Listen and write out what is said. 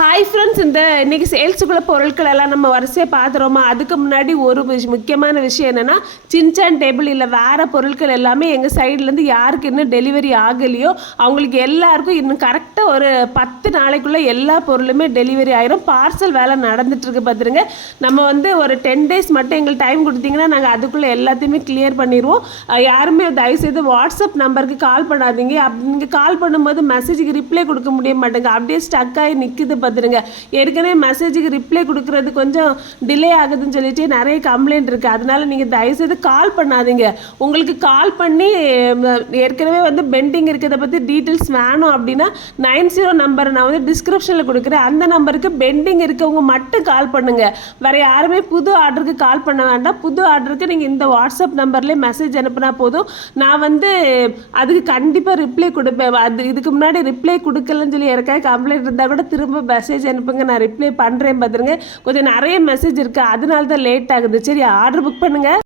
Hi friends, இன்றைக்கி சேல்ஸுக்குள்ள பொருட்கள் எல்லாம் நம்ம வரிசையாக பார்த்துறோமா. அதுக்கு முன்னாடி ஒரு முக்கியமான விஷயம் என்னென்னா, சின்சான் டேபிள் இல்லை வேறு பொருட்கள் எல்லாமே எங்கள் சைட்லேருந்து யாருக்கு இன்னும் டெலிவரி ஆகலையோ அவங்களுக்கு எல்லாருக்கும் இன்னும் கரெக்டாக ஒரு 10 நாளைக்குள்ளே எல்லா பொருளுமே டெலிவரி ஆகிரும். பார்சல் வேலை நடந்துட்டுருக்கு பார்த்துருங்க. நம்ம ஒரு 10 டேஸ் மட்டும் எங்களுக்கு டைம் கொடுத்தீங்கன்னா நாங்கள் அதுக்குள்ளே எல்லாத்தையுமே கிளியர் பண்ணிடுவோம். யாருமே தயவுசெய்து வாட்ஸ்அப் நம்பருக்கு கால் பண்ணாதீங்க. நீங்கள் கால் பண்ணும்போது மெசேஜுக்கு ரிப்ளை கொடுக்க முடிய மாட்டேங்க, அப்படியே ஸ்டக் ஆகி நிற்குது பார்த்துருங்க. ஏற்கனவே மெசேஜுக்கு ரிப்ளை கொடுக்கறது கொஞ்சம் டிலே ஆகுதுன்னு சொல்லிட்டு நிறைய கம்ப்ளைண்ட் இருக்குது. அதனால நீங்கள் தயவுசெய்து கால் பண்ணாதீங்க. உங்களுக்கு கால் பண்ணி ஏற்கனவே பெண்டிங் இருக்கிறத பற்றி டீட்டெயில்ஸ் வேணும் அப்படின்னா 90 நம்பரை நான் டிஸ்கிரிப்ஷனில் கொடுக்குறேன். அந்த நம்பருக்கு பெண்டிங் இருக்கவங்க மட்டும் கால் பண்ணுங்கள். வேறு யாருமே புது ஆர்டருக்கு கால் பண்ண வேண்டாம். புது ஆர்டருக்கு நீங்கள் இந்த வாட்ஸ்அப் நம்பர்லேயே மெசேஜ் அனுப்புனா போதும். நான் அதுக்கு கண்டிப்பாக ரிப்ளை கொடுப்பேன். இதுக்கு முன்னாடி ரிப்ளை கொடுக்கலன்னு சொல்லி யாருக்காவது கம்ப்ளைண்ட் இருந்தால் கூட திரும்ப மெசேஜ் அனுப்புங்க, நான் ரிப்ளை பண்ணுறேன் பார்த்துருங்க. கொஞ்சம் நிறைய மெசேஜ் இருக்குது, அதனால தான் லேட் ஆகுது. சரி, ஆர்டர் புக் பண்ணுங்கள்.